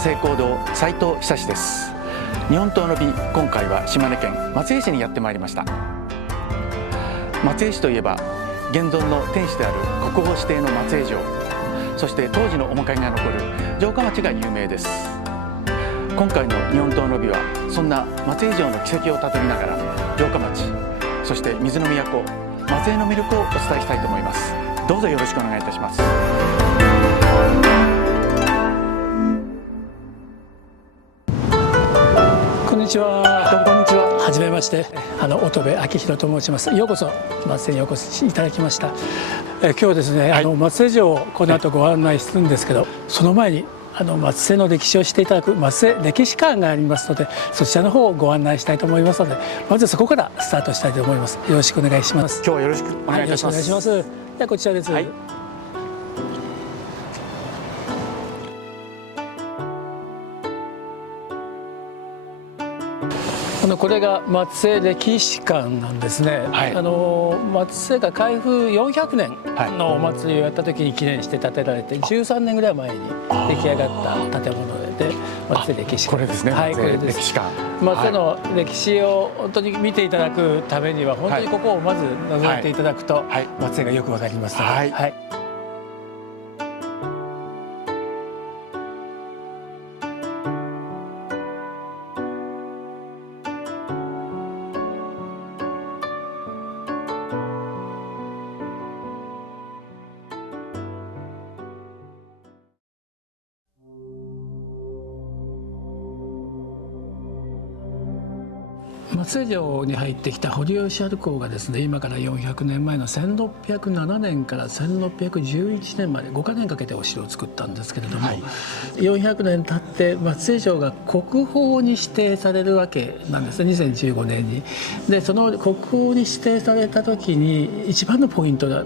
成功堂斉藤久志です。日本刀の美、今回は島根県松江市にやってまいりました。松江市といえば現存の天守である国宝指定の松江城、そして当時の面影が残る城下町が有名です。今回の日本刀の美はそんな松江城の軌跡をたどりながら城下町、そして水の都松江の魅力をお伝えしたいと思います。どうぞよろしくお願いいたします。こんにちは。どうもこんにちは。はじめまして、乙部昭弘と申します。ようこそ松江にお越しいただきました。今日ですね、はい、松江城をこの後ご案内するんですけど、その前に松江の歴史をしていただく松江歴史館がありますので、そちらの方をご案内したいと思いますので、まずそこからスタートしたいと思います。よろしくお願いします。今日はよろしくお願いいたします。よろしくお願いします。ではこちらです。はい、これが松江歴史館なんですね。はい、松江が開封400年のお祭りをやった時に記念して建てられて、13年ぐらい前に出来上がった建物で松江歴史館。これですね。はい、これです。歴史館。松江の歴史を本当に見ていただくためには、本当にここをまず覗いていただくと松江がよくわかりますので。はい。はい。松江城に入ってきた堀吉春公がですね、今から400年前の1607年から1611年まで5か年かけてお城を作ったんですけれども、400年経って松江城が国宝に指定されるわけなんですね、2015年に。でその国宝に指定された時に一番のポイントが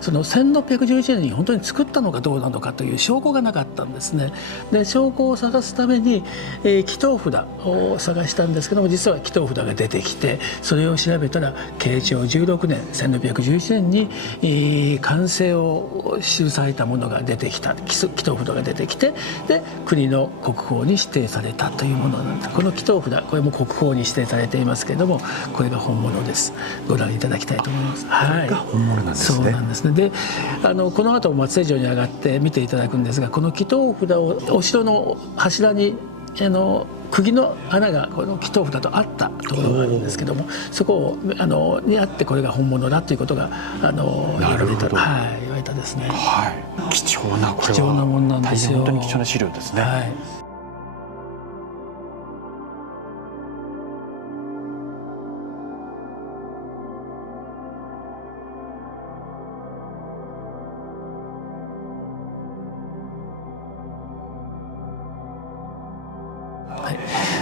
その1611年に本当に作ったのかどうなのかという証拠がなかったんですね。で証拠を探すために、祈祷札を探したんですけども、実は祈祷札が出てきて、それを調べたら慶長16年1611年に完成を記されたものが出てきた、祈祷札が出てきて、で国の国宝に指定されたというものなんです。この祈祷札、これも国宝に指定されていますけれども、これが本物です。ご覧いただきたいと思います。はい、これが本物なんですね。そうなんですね。でこの後松江城に上がって見ていただくんですが、この祈祷札をお城の柱に釘の穴がこの祈祷札とあったところがあるんですけども、そこにあってこれが本物だということが言われたですね。はい、貴重な、これは貴重なものなんですよ。本当に貴重な資料ですね。はい。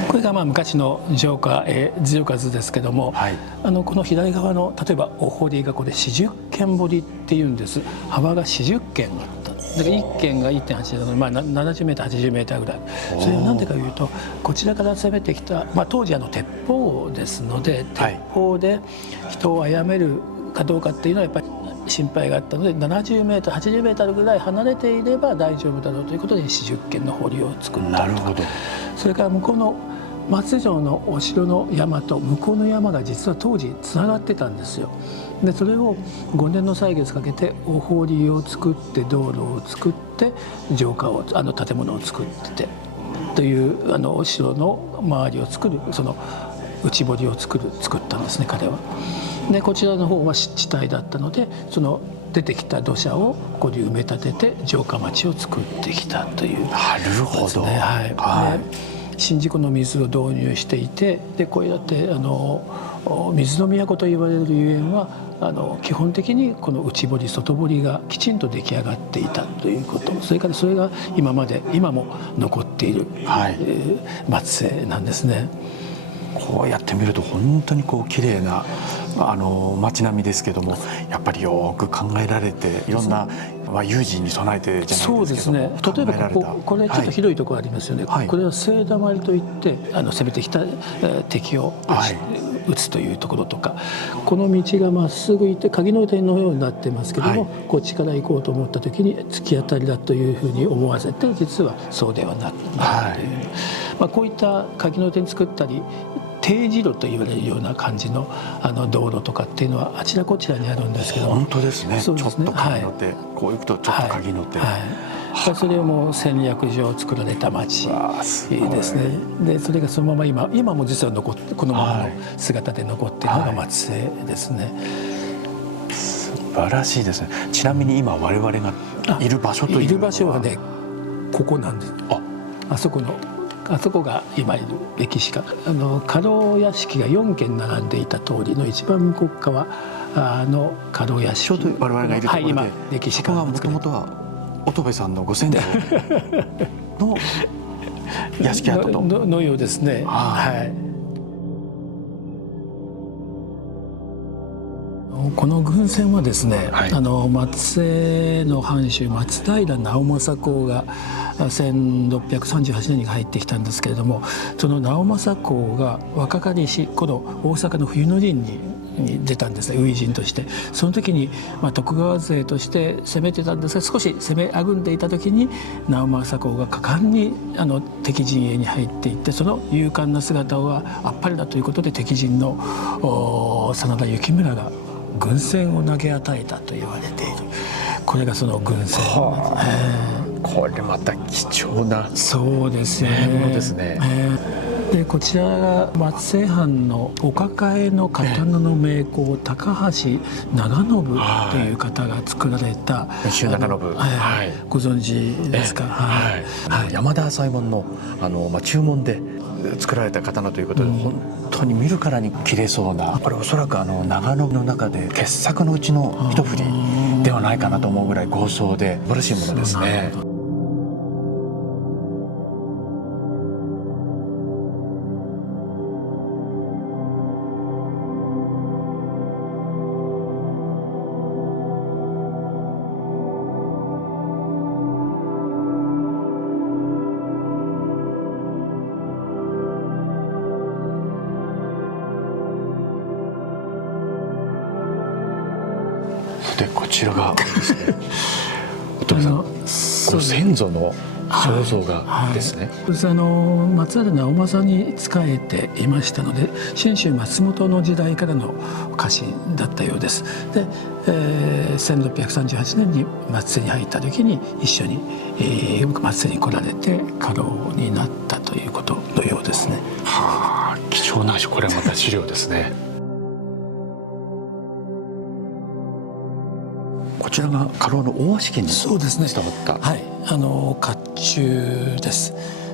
これが昔の城下図ですけども、この左側の例えばお堀がこれ40間堀っていうんです。幅が40間あった。だから1間が 1.8 なので、70メーター80メーターぐらい。それは何でかというと、こちらから攻めてきた、当時鉄砲ですので、鉄砲で人を殺めるかどうかっていうのはやっぱり心配があったので、70メートル80メートルぐらい離れていれば大丈夫だろうということで40間の堀を作ったりとか。それから向こうの松江城のお城の山と向こうの山が実は当時つながってたんですよ。でそれを5年の歳月かけてお堀を作って道路を作って城下を建物を作ってというお城の周りを作る、その内堀を作ったんですね、彼は。でこちらの方は湿地帯だったので、その出てきた土砂をここに埋め立てて城下町を作ってきたという、なるほど。はい。宍道湖の水を導入していて、でこうやって水の都と言われるゆえんは基本的にこの内堀外堀がきちんと出来上がっていたということ、それからそれが今も残っている、松江なんですね。こうやって見ると本当に綺麗な街並みですけども、やっぱりよく考えられて、いろんな有事に備えてじゃないですけども。そうですね。例えばこれちょっと広いところありますよね。これは聖溜りといって攻めてきた敵を打つというところとか、この道がまっすぐ行って鍵の点のようになってますけども、こっちから行こうと思った時に突き当たりだというふうに思わせて、実はそうではなくなるという、こういった鍵の点作ったり丁字路と言われるような感じの道路とかっていうのはあちらこちらにあるんですけども。本当ですね。そうですね、ちょっと鍵の手、こう行くとちょっと鍵の手、それも戦略上作られた町ですね。でそれがそのまま今も実はこのままの姿で残っているのが松江ですね。素晴らしいですね。ちなみに今我々がいる場所というのは、いる場所はね、ここなんです。あそこが今いる歴史館、家老屋敷が4軒並んでいた通りの一番向こう側の家老屋敷、ちょうど我々がいるところで、今歴史館がもともとは乙部さんのご先祖の屋敷跡とのようですね。この軍船はですね、松江の藩主松平直政公が1638年に入ってきたんですけれども、その直政公が若かりしこの大阪の冬の陣に出たんですね、初陣として。その時に、徳川勢として攻めてたんですが、少し攻めあぐんでいた時に直政公が果敢に敵陣営に入っていって、その勇敢な姿はあっぱれだということで、敵陣の真田幸村が軍船を投げ与えたと言われている。これがその軍船これまた貴重なそうですよね、ものですね。でこちらが松江藩のお抱えの刀の名工、高橋長信という方が作られた、中長信、ご存知ですか？山田朝右衛門の注文で作られた刀ということで、本当に見るからに綺麗そうな、これおそらく長野の中で傑作のうちの一振りではないかなと思うぐらい豪壮で素晴らしいものですね。でこちらがですね、乙部さんご先祖の肖像画ですね。松平直政に仕えていましたので、信州松本の時代からの家臣だったようです。で、1638年に松江に入った時に一緒に、松江に来られて家老になったということのようですね。貴重なこれまた資料ですね。こちらが家老の大屋敷に伝わった、甲冑です。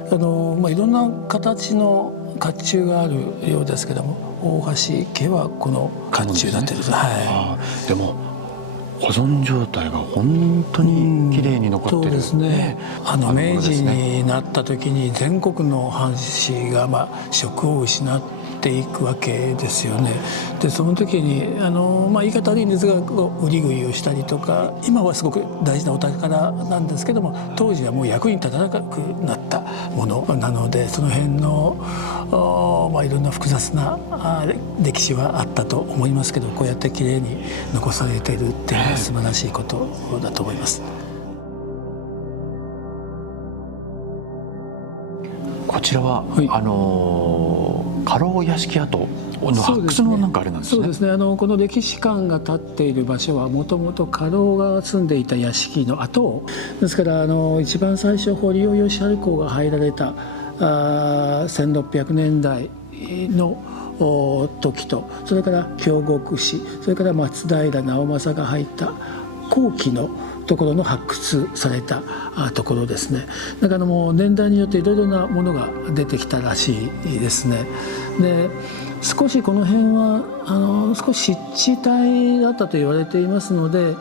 いろんな形の甲冑があるようですけども、大橋家はこの甲冑になっている。でも保存状態が本当に綺麗に残ってる。そうですね。明治になった時に全国の藩士が職を失っていくわけですよね。でその時に言い方悪いんですが、売り食いをしたりとか、今はすごく大事なお宝なんですけども、当時はもう役に立たなくなったものなので、その辺のいろんな複雑な歴史はあったと思いますけど、こうやってきれいに残されているっていうのは素晴らしいことだと思います。こちらは、家老屋敷跡の発掘のなんかあれなんですね。そうですね。この歴史館が建っている場所はもともと家老が住んでいた屋敷の跡ですから、一番最初堀尾義治公が入られた1600年代の時と、それから京極氏、それから松平直政が入った後期のところの発掘されたところですね。だからもう年代によっていろいろなものが出てきたらしいですね。で少しこの辺は少し湿地帯だったと言われていますので、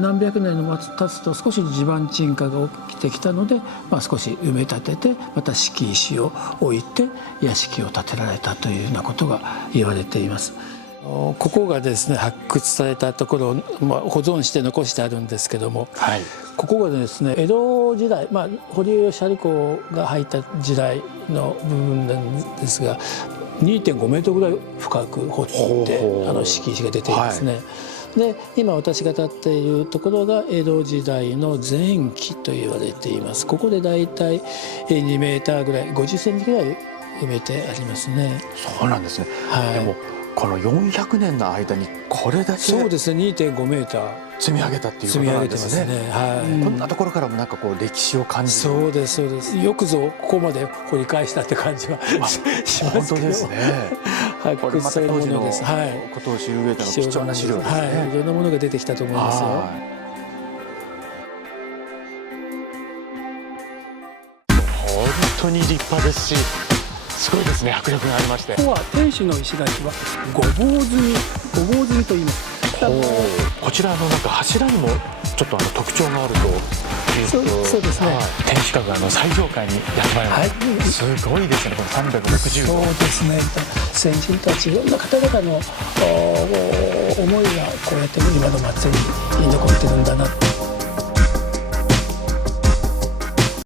何百年の経つと少し地盤沈下が起きてきたので、少し埋め立てて、また敷石を置いて屋敷を建てられたというようなことが言われています。ここがですね、発掘されたところを、保存して残してあるんですけども、ここがですね、江戸時代、堀尾義治公が入った時代の部分なんですが、2.5 メートルぐらい深く掘って敷石が出ていますね。で今私が立っているところが江戸時代の前期と言われています。ここでだいたい2メーターぐらい50センチぐらい埋めてありますね。そうなんですね。でもこの400年の間にこれだけそうですね 2.5 メーター積み上げたっていうことなんですね。こんなところからもなんかこう歴史を感じる。そうですそうです。よくぞここまで掘り返したって感じはしますけど。本当ですね。これまた当時のことを知る上での貴重な資料ですね。いろんなものが出てきたと思いますよ。本当に立派ですし、すごいですね。迫力がありまして。ここは天守の石垣はごぼう積みと言います。こちらのなんか柱にもちょっと特徴があるというと、そうですね。天守閣が最上階にやってまいります。すごいですね。この360度。そうですね。先人たちいろんな方々の思いがこうやって今の松江に残ってるんだなって